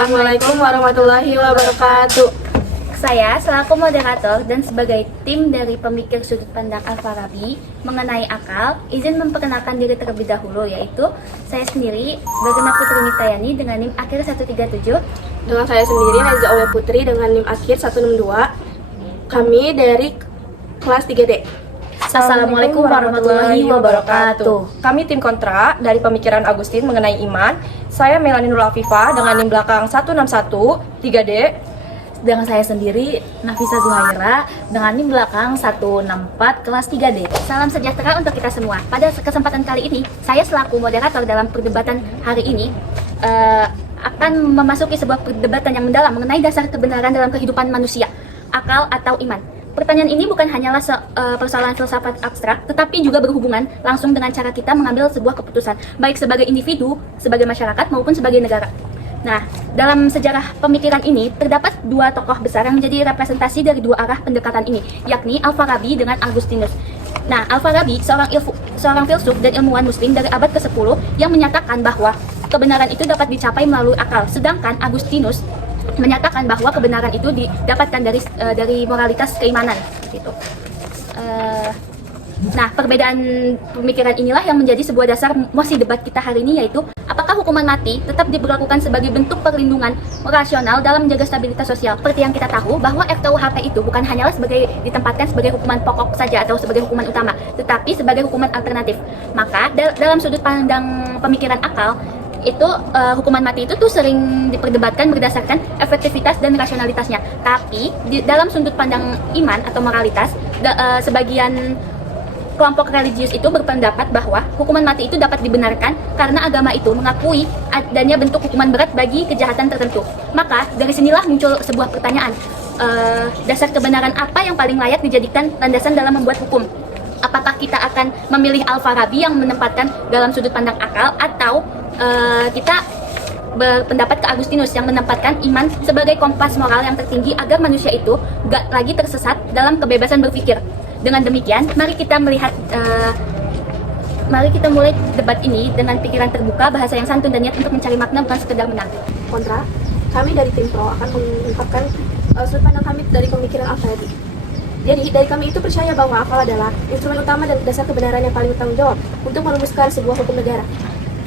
Assalamualaikum warahmatullahi wabarakatuh. Saya selaku moderator dan sebagai tim dari pemikir sudut pandang Al-Farabi mengenai akal, izin memperkenalkan diri terlebih dahulu, yaitu saya sendiri Gagana Putri Nitayani dengan NIM akhir 137. Dengan saya sendiri Reza Aulia Putri dengan NIM akhir 162. Kami dari kelas 3D. Assalamualaikum warahmatullahi wabarakatuh. Kami tim kontra dari pemikiran Agustin mengenai iman. Saya Melani Nur Afifah dengan NIM belakang 161 3D. Dengan saya sendiri Nafisa Zuhaira dengan NIM belakang 164 kelas 3D. Salam sejahtera untuk kita semua. Pada kesempatan kali ini, saya selaku moderator dalam perdebatan hari ini akan memasuki sebuah perdebatan yang mendalam mengenai dasar kebenaran dalam kehidupan manusia, akal atau iman. Pertanyaan ini bukan hanyalah persoalan filsafat abstrak, tetapi juga berhubungan langsung dengan cara kita mengambil sebuah keputusan, baik sebagai individu, sebagai masyarakat, maupun sebagai negara. Nah, dalam sejarah pemikiran ini, terdapat dua tokoh besar yang menjadi representasi dari dua arah pendekatan ini, yakni Al-Farabi dengan Agustinus. Nah, Al-Farabi seorang filsuf dan ilmuwan muslim dari abad ke-10 yang menyatakan bahwa kebenaran itu dapat dicapai melalui akal, sedangkan Agustinus menyatakan bahwa kebenaran itu didapatkan dari moralitas keimanan gitu. Nah, perbedaan pemikiran inilah yang menjadi sebuah dasar mosi debat kita hari ini, yaitu apakah hukuman mati tetap diberlakukan sebagai bentuk perlindungan rasional dalam menjaga stabilitas sosial. Seperti yang kita tahu bahwa RKUHP itu bukan hanyalah ditempatkan sebagai hukuman pokok saja atau sebagai hukuman utama, tetapi sebagai hukuman alternatif. Maka dalam sudut pandang pemikiran akal itu hukuman mati itu tuh sering diperdebatkan berdasarkan efektivitas dan rasionalitasnya. Tapi dalam sudut pandang iman atau moralitas, sebagian kelompok religius itu berpendapat bahwa hukuman mati itu dapat dibenarkan karena agama itu mengakui adanya bentuk hukuman berat bagi kejahatan tertentu. Maka dari sinilah muncul sebuah pertanyaan, dasar kebenaran apa yang paling layak dijadikan landasan dalam membuat hukum? Apakah kita akan memilih Al-Farabi yang menempatkan dalam sudut pandang akal, atau kita berpendapat ke Agustinus yang menempatkan iman sebagai kompas moral yang tertinggi agar manusia itu gak lagi tersesat dalam kebebasan berpikir. Dengan demikian, mari kita mulai debat ini dengan pikiran terbuka, bahasa yang santun, dan niat untuk mencari makna, bukan sekedar menang. Kontra, kami dari tim pro akan mengungkapkan sudut pandang kami dari pemikiran Al-Farabi. Jadi, dari kami itu percaya bahwa akal adalah instrumen utama dan dasar kebenaran yang paling bertanggung jawab untuk merumuskan sebuah hukum negara.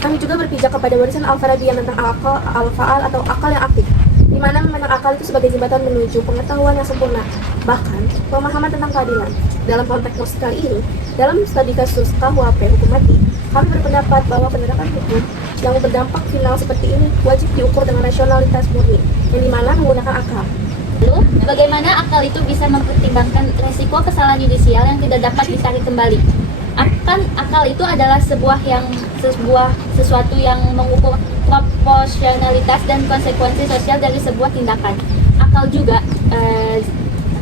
Kami juga berpijak kepada warisan Al-Farabi yang tentang akal, al-fa'al atau akal yang aktif, di mana memandang akal itu sebagai jembatan menuju pengetahuan yang sempurna, bahkan pemahaman tentang keadilan. Dalam konteks kali ini, dalam studi kasus KUHP hukum mati, kami berpendapat bahwa penegakan hukum yang berdampak final seperti ini wajib diukur dengan rasionalitas murni, yang dimana menggunakan akal. Lalu, bagaimana akal itu bisa mempertimbangkan resiko kesalahan yudisial yang tidak dapat ditarik kembali? Akal itu adalah sesuatu yang mengukur proporsionalitas dan konsekuensi sosial dari sebuah tindakan. Akal juga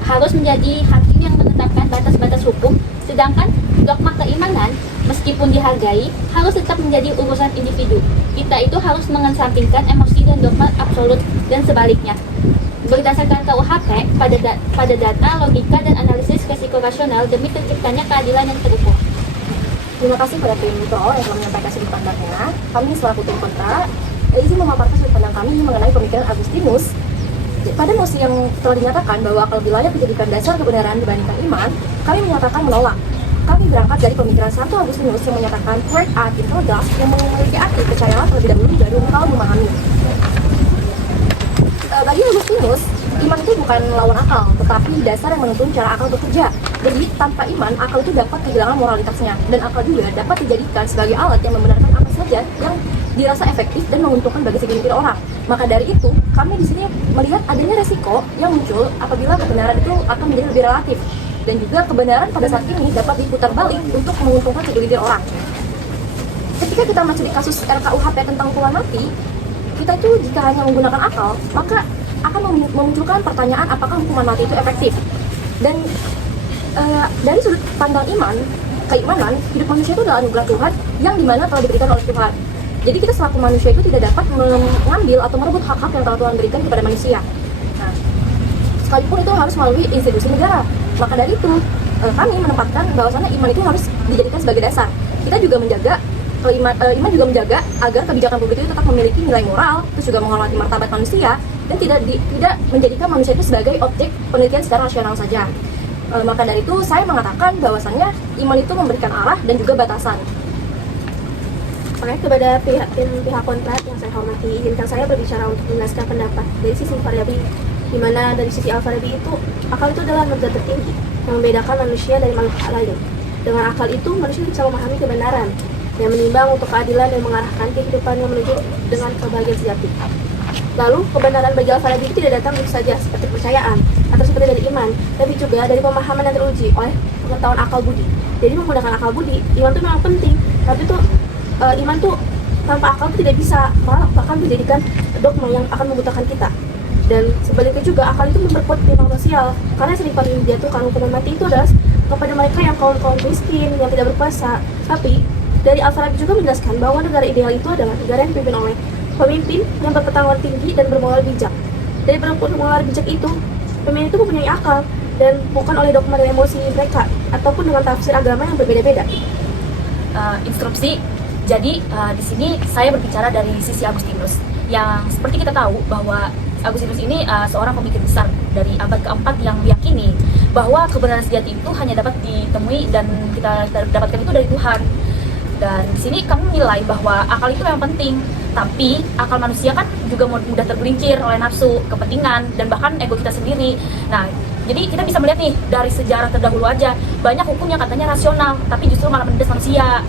harus menjadi hakim yang menetapkan batas-batas hukum, sedangkan dogma keimanan, meskipun dihargai, harus tetap menjadi urusan individu. Kita itu harus mengesampingkan emosi dan dogma absolut dan sebaliknya. Berdasarkan KUHP, pada data, logika, dan analisis resiko rasional demi terciptanya keadilan yang terukur. Terima kasih pada tim pro yang telah menyampaikan sudut pandangnya. Kami selaku tim kontra izin memaparkan sudut pandang kami mengenai pemikiran Agustinus. Pada nosi yang telah dinyatakan bahwa akal lebih layak dijadikan dasar kebenaran dibandingkan iman, kami menyatakan menolak. Kami berangkat dari pemikiran Santo Agustinus yang menyatakan word ad intellegas, yang memiliki arti percayalah terlebih dahulu baru engkau memahami. Bagi Agustinus, iman itu bukan lawan akal, tetapi dasar yang menuntun cara akal bekerja. Jadi, tanpa iman, akal itu dapat kehilangan moralitasnya, dan akal juga dapat dijadikan sebagai alat yang membenarkan apa saja yang dirasa efektif dan menguntungkan bagi segelintir orang. Maka dari itu, kami di sini melihat adanya resiko yang muncul apabila kebenaran itu akan menjadi lebih relatif, dan juga kebenaran pada saat ini dapat diputar balik untuk menguntungkan segelintir orang. Ketika kita masuk di kasus RKUHP tentang hukuman mati, kita itu jika hanya menggunakan akal, maka akan memunculkan pertanyaan apakah hukuman mati itu efektif. Dan dari sudut pandang keimanan, hidup manusia itu adalah anugerah Tuhan yang dimana telah diberikan oleh Tuhan. Jadi kita selaku manusia itu tidak dapat mengambil atau merebut hak-hak yang telah Tuhan berikan kepada manusia. Nah, sekalipun itu harus melalui institusi negara. Maka dari itu, kami menempatkan bahwasannya iman itu harus dijadikan sebagai dasar. Kita juga menjaga Iman juga menjaga agar kebijakan publik itu tetap memiliki nilai moral, terus juga menghormati martabat manusia, dan tidak menjadikan manusia itu sebagai objek penelitian secara rasional saja. Maka dari itu saya mengatakan bahwasannya iman itu memberikan arah dan juga batasan. Oke, kepada pihak kontrak yang saya hormati, izinkan saya berbicara untuk menjelaskan pendapat dari sisi Farabi, di mana dari sisi Al-Farabi itu akal itu adalah merja tertinggi yang membedakan manusia dari makhluk lain. Dengan akal itu manusia bisa memahami kebenaran yang menimbang untuk keadilan dan mengarahkan kehidupannya menuju dengan kebahagiaan sejati. Lalu kebenaran bagi Al-Farabi itu tidak datang begitu saja seperti kepercayaan atau seperti dari iman, tapi juga dari pemahaman yang teruji oleh pengetahuan akal budi. Jadi menggunakan akal budi, iman itu memang penting, tapi itu iman tuh tanpa akal tidak bisa, malah bahkan dijadikan dogma yang akan membutakan kita. Dan sebaliknya juga akal itu memperkuat ketimpangan sosial, karena sering paling menjatuhkan hukuman mati itu adalah kepada mereka yang kaum miskin, yang tidak berkuasa. Tapi dari Al-Farabi juga menjelaskan bahwa negara ideal itu adalah negara yang dipimpin oleh pemimpin yang berpengetahuan tinggi dan bermoral bijak. Dari bermoral bijak itu, pemimpin itu mempunyai akal dan bukan oleh dogma dan emosi mereka ataupun dengan tafsir agama yang berbeda-beda. Instruksi. Jadi di sini saya berbicara dari sisi Agustinus, yang seperti kita tahu bahwa Agustinus ini seorang pemikir besar dari abad keempat yang meyakini bahwa kebenaran sejati itu hanya dapat ditemui dan kita dapatkan itu dari Tuhan. Dan di sini kamu menilai bahwa akal itu memang penting, tapi akal manusia kan juga mudah tergelincir oleh nafsu, kepentingan, dan bahkan ego kita sendiri. Nah, jadi kita bisa melihat nih dari sejarah terdahulu aja, banyak hukum yang katanya rasional, tapi justru malah menindas manusia.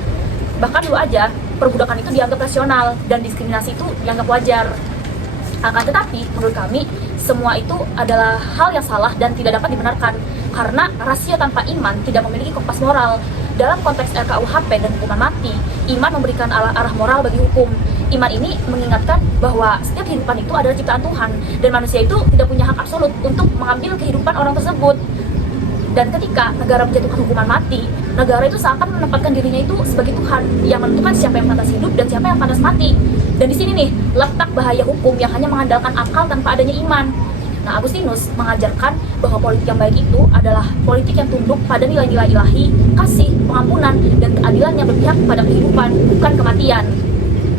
Bahkan dulu aja, perbudakan itu dianggap rasional dan diskriminasi itu dianggap wajar. Akan tetapi, menurut kami, semua itu adalah hal yang salah dan tidak dapat dibenarkan karena rasio tanpa iman tidak memiliki kompas moral. Dalam konteks RKUHP dan hukuman mati, iman memberikan arah moral bagi hukum. Iman ini mengingatkan bahwa setiap kehidupan itu adalah ciptaan Tuhan dan manusia itu tidak punya hak absolut untuk mengambil kehidupan orang tersebut. Dan ketika negara menjatuhkan hukuman mati, negara itu seakan menempatkan dirinya itu sebagai Tuhan yang menentukan siapa yang pantas hidup dan siapa yang pantas mati. Dan di sini nih letak bahaya hukum yang hanya mengandalkan akal tanpa adanya iman. Nah, Agustinus mengajarkan bahwa politik yang baik itu adalah politik yang tunduk pada nilai-nilai ilahi, kasih, pengampunan, dan keadilan yang berpihak pada kehidupan, bukan kematian.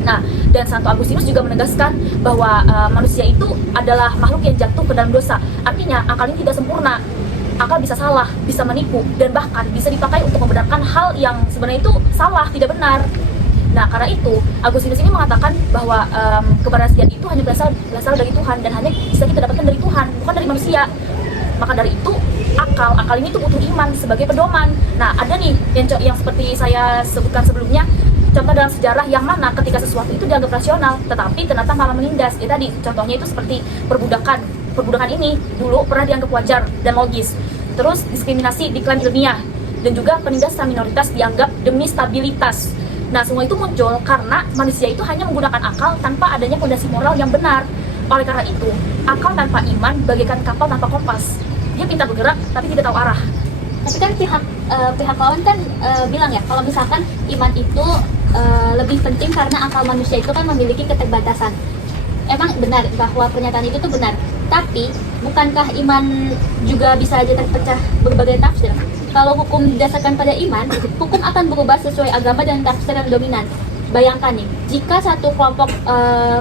Nah, dan Santo Agustinus juga menegaskan bahwa manusia itu adalah makhluk yang jatuh ke dalam dosa. Artinya, akal ini tidak sempurna. Akal bisa salah, bisa menipu, dan bahkan bisa dipakai untuk membenarkan hal yang sebenarnya itu salah, tidak benar. Nah, karena itu, Agustinus ini mengatakan bahwa kebenaran sejati itu hanya berasal dari Tuhan dan hanya bisa kita dapatkan dari Tuhan, bukan dari manusia. Maka dari itu, akal ini tuh butuh iman sebagai pedoman. Nah, ada nih yang seperti saya sebutkan sebelumnya, contoh dalam sejarah yang mana ketika sesuatu itu dianggap rasional, tetapi ternyata malah menindas. Ya tadi, contohnya itu seperti perbudakan. Perbudakan ini dulu pernah dianggap wajar dan logis. Terus diskriminasi diklaim ilmiah dan juga penindasan minoritas dianggap demi stabilitas. Nah, semua itu muncul karena manusia itu hanya menggunakan akal tanpa adanya fondasi moral yang benar. Oleh karena itu, akal tanpa iman bagaikan kapal tanpa kompas. Dia pintar bergerak tapi tidak tahu arah. Tapi kan pihak lawan kan bilang ya, kalau misalkan iman itu lebih penting karena akal manusia itu kan memiliki keterbatasan. Emang benar bahwa pernyataan itu tuh benar, tapi bukankah iman juga bisa aja terpecah berbagai tafsir? Kalau hukum didasarkan pada iman, hukum akan berubah sesuai agama dan tafsir yang dominan. Bayangkan nih, jika satu kelompok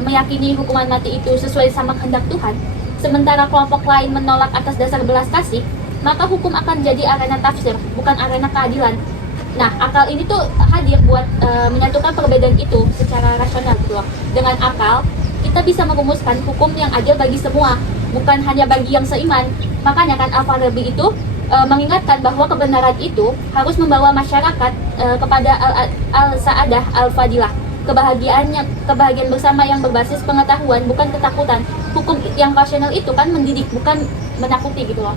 meyakini hukuman mati itu sesuai sama kehendak Tuhan, sementara kelompok lain menolak atas dasar belas kasih, maka hukum akan jadi arena tafsir, bukan arena keadilan. Nah, akal ini tuh hadir buat menyatukan perbedaan itu secara rasional gitu loh. Dengan akal, kita bisa merumuskan hukum yang adil bagi semua, bukan hanya bagi yang seiman. Makanya kan Al-Farabi itu mengingatkan bahwa kebenaran itu harus membawa masyarakat kepada al-sa'adah al-fadilah, kebahagiaan bersama yang berbasis pengetahuan, bukan ketakutan. Hukum yang rasional itu kan mendidik, bukan menakuti gitu loh.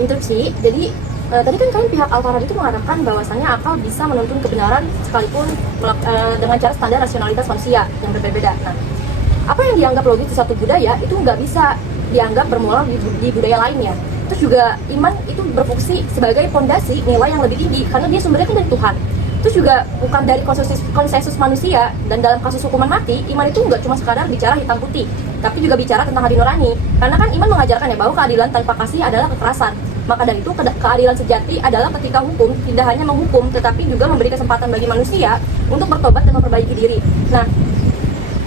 Instruksi. Jadi tadi kan pihak Al-Farabi itu mengatakan bahwasanya akal bisa menuntun kebenaran sekalipun dengan cara standar rasionalitas manusia yang berbeda. Nah, apa yang dianggap logis di satu budaya itu nggak bisa dianggap bermoral di budaya lainnya. Terus juga iman itu berfungsi sebagai fondasi nilai yang lebih tinggi karena dia sumbernya kan dari Tuhan. Terus juga bukan dari konsensus manusia. Dan dalam kasus hukuman mati, iman itu nggak cuma sekadar bicara hitam putih, tapi juga bicara tentang hati nurani. Karena kan iman mengajarkan ya bahwa keadilan tanpa kasih adalah kekerasan. Maka dari itu keadilan sejati adalah ketika hukum tidak hanya menghukum tetapi juga memberi kesempatan bagi manusia untuk bertobat dan memperbaiki diri. Nah,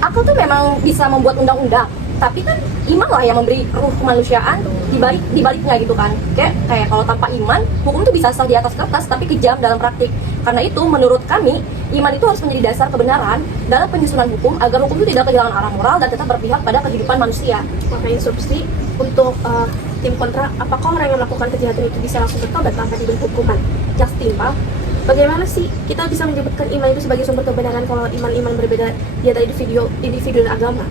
akal tuh memang bisa membuat undang-undang, tapi kan iman lah yang memberi ruh kemanusiaan dibaliknya gitu kan. Kayak kalau tanpa iman, hukum tuh bisa sah di atas kertas tapi kejam dalam praktik. Karena itu menurut kami, iman itu harus menjadi dasar kebenaran dalam penyusunan hukum agar hukum itu tidak kehilangan arah moral dan tetap berpihak pada kehidupan manusia. Maka instruksi untuk tim kontra, apakah orang yang melakukan kejahatan itu bisa langsung bertobat tanpa diberi hukuman? Just timpal. Bagaimana sih kita bisa menyebutkan iman itu sebagai sumber kebenaran kalau iman-iman berbeda di antara individu dan agama?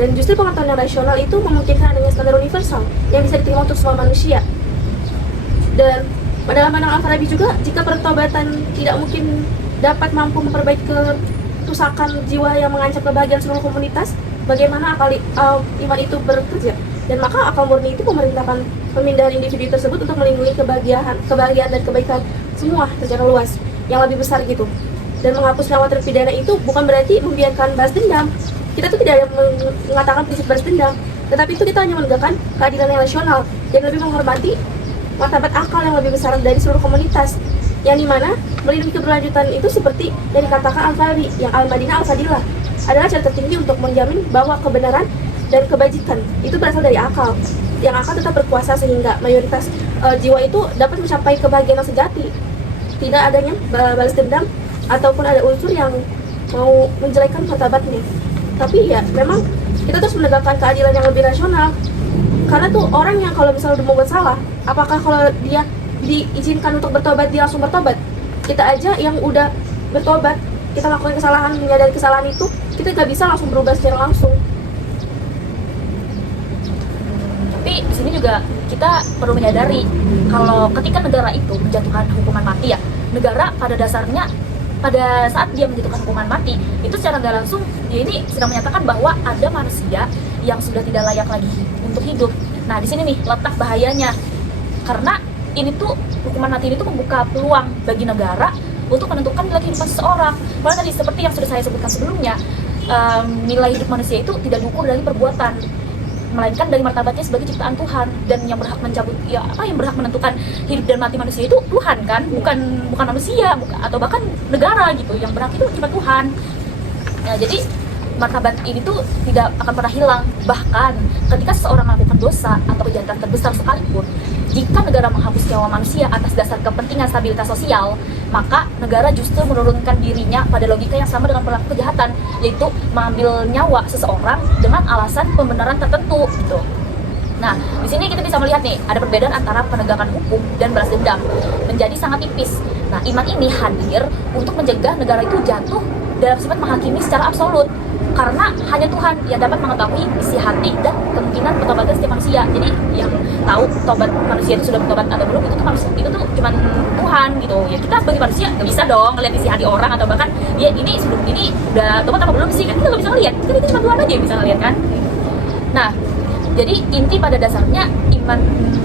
Dan justru pengetahuan yang rasional itu memungkinkan adanya standar universal yang bisa diterima untuk semua manusia. Dan pada pandangan Al-Farabi juga, jika pertobatan tidak mungkin dapat mampu memperbaiki kerusakan jiwa yang mengancam kebahagiaan seluruh komunitas, bagaimana iman itu bekerja? Dan maka akal murni itu memerintahkan pemindahan individu tersebut untuk melindungi kebahagiaan dan kebaikan semua secara luas yang lebih besar gitu. Dan menghapus nyawa terpidana itu bukan berarti membiarkan balas dendam. Kita tuh tidak ada mengatakan prinsip balas dendam, tetapi itu kita hanya menegakkan keadilan yang rasional yang lebih menghormati martabat akal yang lebih besar dari seluruh komunitas, yang dimana melindungi keberlanjutan itu seperti yang dikatakan Al-Farabi, yang Al-Madinah Al-Fadilah adalah cara tertinggi untuk menjamin bahwa kebenaran dan kebajikan itu berasal dari akal, yang akal tetap berkuasa sehingga mayoritas jiwa itu dapat mencapai kebahagiaan yang sejati, tidak adanya balas dendam ataupun ada unsur yang mau menjelekkan martabatnya. Tapi ya memang kita terus menegakkan keadilan yang lebih rasional, karena tuh orang yang kalau misalnya udah membuat salah, apakah kalau dia diizinkan untuk bertobat dia langsung bertobat? Kita aja yang udah bertobat, kita lakukan kesalahan, menyadari kesalahan itu, kita nggak bisa langsung berubah secara langsung. Tapi di sini juga kita perlu menyadari kalau ketika negara itu menjatuhkan hukuman mati ya, negara pada dasarnya pada saat dia menjatuhkan hukuman mati itu secara nggak langsung dia ini sedang menyatakan bahwa ada manusia yang sudah tidak layak lagi untuk hidup. Nah di sini nih letak bahayanya, karena ini tuh hukuman mati ini tuh membuka peluang bagi negara untuk menentukan nilai kehidupan seseorang. Karena tadi seperti yang sudah saya sebutkan sebelumnya, nilai hidup manusia itu tidak diukur dari perbuatan, melainkan dari martabatnya sebagai ciptaan Tuhan. Dan yang berhak mencabut yang berhak menentukan hidup dan mati manusia itu Tuhan kan, bukan manusia atau bahkan negara gitu. Yang berhak itu ciptaan Tuhan. Nah, jadi martabat ini tuh tidak akan pernah hilang. Bahkan ketika seseorang melakukan dosa atau kejahatan terbesar sekalipun, jika negara menghapus nyawa manusia atas dasar kepentingan stabilitas sosial, maka negara justru menurunkan dirinya pada logika yang sama dengan pelaku kejahatan, yaitu mengambil nyawa seseorang dengan alasan pembenaran tertentu gitu. Nah, di sini kita bisa melihat nih, ada perbedaan antara penegakan hukum dan balas dendam menjadi sangat tipis. Nah, iman ini hadir untuk mencegah negara itu jatuh dalam sifat menghakimi secara absolut, karena hanya Tuhan yang dapat mengetahui isi hati dan kemungkinan pertobatan setiap manusia. Jadi yang tahu tobat manusia itu sudah bertobat atau belum itu tuh cuma Tuhan gitu. Ya kita sebagai manusia nggak bisa dong ngeliat isi hati orang, atau bahkan ya ini sebelum ini udah tobat apa belum sih, kan kita nggak bisa ngeliat. Kita itu cuma Tuhan aja yang bisa ngeliat kan. Nah, jadi inti pada dasarnya iman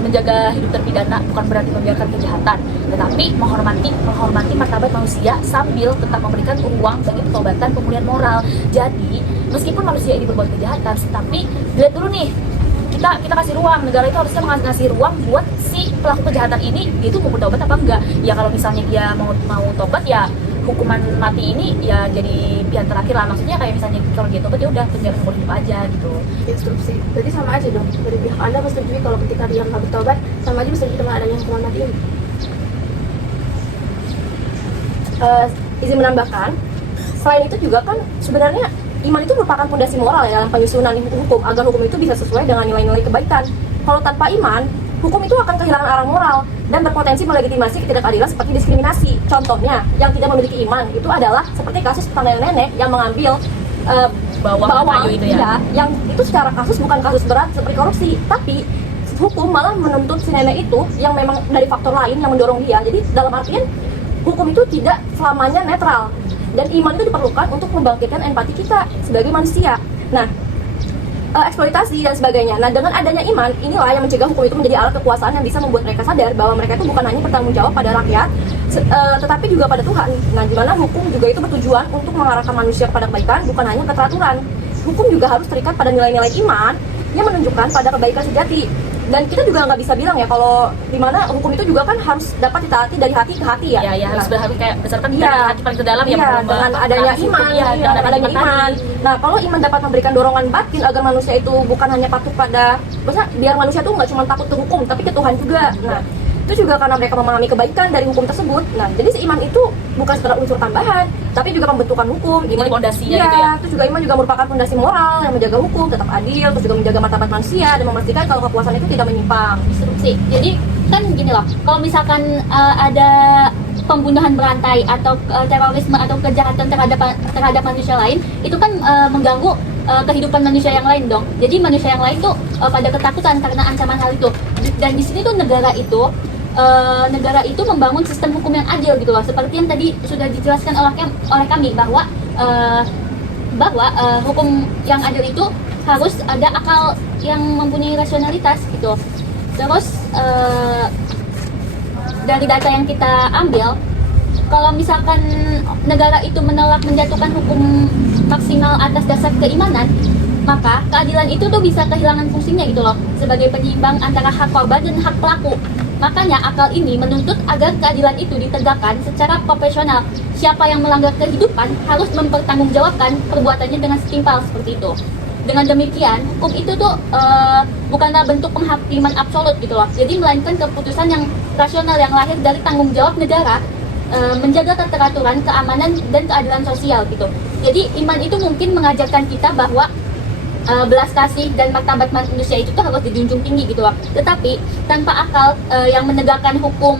menjaga hidup terpidana bukan berarti membiarkan kejahatan, tetapi menghormati martabat manusia sambil tetap memberikan ruang bagi pertobatan pemulihan moral. Jadi meskipun manusia ini berbuat kejahatan, tapi lihat dulu nih, kita kasih ruang, negara itu harusnya ngasih ruang buat si pelaku kejahatan ini dia itu mau bertobat apa enggak. Ya kalau misalnya dia mau tobat, ya hukuman mati ini ya jadi pilihan terakhir lah. Maksudnya kayak misalnya kalau dia tobat ya udah penjara seumur hidup aja gitu. Instruksi, berarti sama aja dong, dari pihak Anda menyetujui kalau ketika dia nggak bertobat, sama aja menyetujui dengan adanya hukuman mati ini. Izin menambahkan, selain itu juga kan sebenarnya iman itu merupakan fondasi moral ya dalam penyusunan hukum agar hukum itu bisa sesuai dengan nilai-nilai kebaikan. Kalau tanpa iman, hukum itu akan kehilangan arah moral dan berpotensi melegitimasi ketidakadilan seperti diskriminasi. Contohnya, yang tidak memiliki iman itu adalah seperti kasus tentang nenek yang mengambil bawang itu ya. Yang itu secara kasus bukan kasus berat seperti korupsi, tapi hukum malah menuntut si nenek itu yang memang dari faktor lain yang mendorong dia. Jadi dalam artian hukum itu tidak selamanya netral, dan iman itu diperlukan untuk membangkitkan empati kita sebagai manusia. Nah, eksploitasi dan sebagainya. Nah, dengan adanya iman, inilah yang mencegah hukum itu menjadi alat kekuasaan yang bisa membuat mereka sadar bahwa mereka itu bukan hanya bertanggung jawab pada rakyat, tetapi juga pada Tuhan. Nah, di mana hukum juga itu bertujuan untuk mengarahkan manusia kepada kebaikan, bukan hanya keteraturan. Hukum juga harus terikat pada nilai-nilai iman yang menunjukkan pada kebaikan sejati. Dan kita juga nggak bisa bilang ya kalau dimana hukum itu juga kan harus dapat ditaati dari hati ke hati ya. Ya harus berharap kayak berdasarkan dari Iya. hati paling terdalam ya, Iya, belum dengan adanya transaksi iman, hukum, iya, dengan adanya iman. tadi. Nah, kalau iman dapat memberikan dorongan batin agar manusia itu bukan hanya patuh pada, maksudnya biar manusia itu nggak cuma takut ke hukum, tapi ke Tuhan juga. Nah, itu juga karena mereka memahami kebaikan dari hukum tersebut. Nah, jadi si iman itu bukan sekedar unsur tambahan, tapi juga pembentukan hukum. Jadi fondasinya iya, gitu ya. itu juga iman juga merupakan fondasi moral yang menjaga hukum tetap adil, terus juga menjaga martabat manusia dan memastikan kalau kekuasaan itu tidak menyimpang. Instruksi. Jadi kan gini loh, kalau misalkan ada pembunuhan berantai atau terorisme atau kejahatan terhadap manusia lain, itu kan mengganggu kehidupan manusia yang lain dong. Jadi manusia yang lain tuh pada ketakutan karena ancaman hal itu. Dan di sini tuh negara itu membangun sistem hukum yang adil gitu loh. Seperti yang tadi sudah dijelaskan oleh kami bahwa hukum yang adil itu harus ada akal yang mempunyai rasionalitas gitu. Terus dari data yang kita ambil, kalau misalkan negara itu menolak menjatuhkan hukum maksimal atas dasar keimanan, maka keadilan itu tuh bisa kehilangan fungsinya gitu loh, sebagai penyeimbang antara hak korban dan hak pelaku. Makanya akal ini menuntut agar keadilan itu ditegakkan secara profesional. Siapa yang melanggar kehidupan harus mempertanggungjawabkan perbuatannya dengan setimpal seperti itu. Dengan demikian, hukum itu tuh bukanlah bentuk penghakiman absolut gitu loh. Jadi melainkan keputusan yang rasional yang lahir dari tanggung jawab negara menjaga keteraturan, keamanan, dan keadilan sosial gitu. Jadi iman itu mungkin mengajarkan kita bahwa belas kasih dan martabat manusia itu tuh harus dijunjung tinggi gitu loh. Tetapi tanpa akal yang menegakkan hukum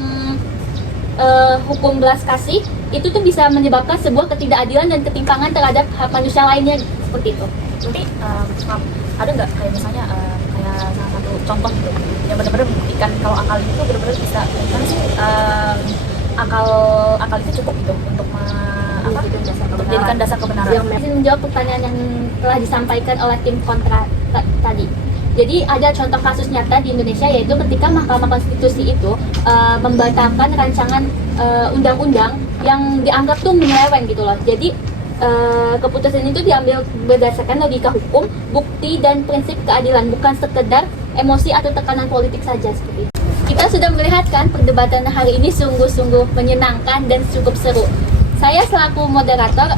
belas kasih itu tuh bisa menyebabkan sebuah ketidakadilan dan ketimpangan terhadap hak manusia lainnya seperti itu. Nanti ada nggak kayak misalnya kayak salah satu contoh gitu yang benar-benar membuktikan kalau akal itu benar-benar bisa gimana sih akal itu cukup gitu untuk menjadikan dasar kebenaran. Izin menjawab pertanyaan yang telah disampaikan oleh tim kontra tadi. Jadi ada contoh kasus nyata di Indonesia, yaitu ketika Mahkamah Konstitusi itu membatalkan rancangan undang-undang yang dianggap tuh menyeleweng gitu loh. Jadi keputusan itu diambil berdasarkan logika hukum, bukti, dan prinsip keadilan, bukan sekedar emosi atau tekanan politik saja seperti itu. Kita sudah melihat kan perdebatan hari ini sungguh-sungguh menyenangkan dan cukup seru. Saya selaku moderator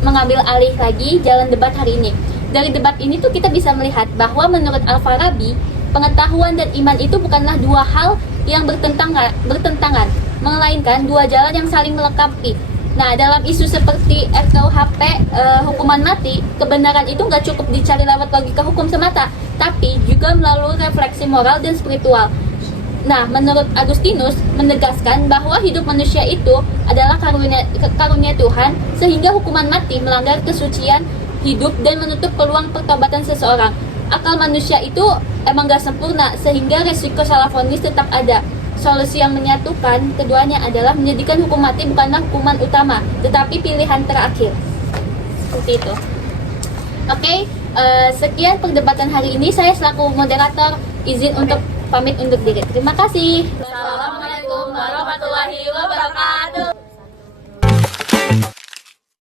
mengambil alih lagi jalan debat hari ini. Dari debat ini tuh kita bisa melihat bahwa menurut Al-Farabi, pengetahuan dan iman itu bukanlah dua hal yang bertentangan, melainkan dua jalan yang saling melengkapi. Nah, dalam isu seperti RKUHP, hukuman mati, kebenaran itu nggak cukup dicari lewat logika hukum semata, tapi juga melalui refleksi moral dan spiritual. Nah, menurut Agustinus menegaskan bahwa hidup manusia itu adalah karunia Tuhan, sehingga hukuman mati melanggar kesucian hidup dan menutup peluang pertobatan seseorang. Akal manusia itu emang gak sempurna, sehingga resiko salah vonis tetap ada. Solusi yang menyatukan keduanya adalah menjadikan hukum mati bukanlah hukuman utama, tetapi pilihan terakhir. Seperti itu. Oke, sekian perdebatan hari ini. Saya selaku moderator izin untuk pamit undur diri. Terima kasih. Assalamualaikum warahmatullahi wabarakatuh.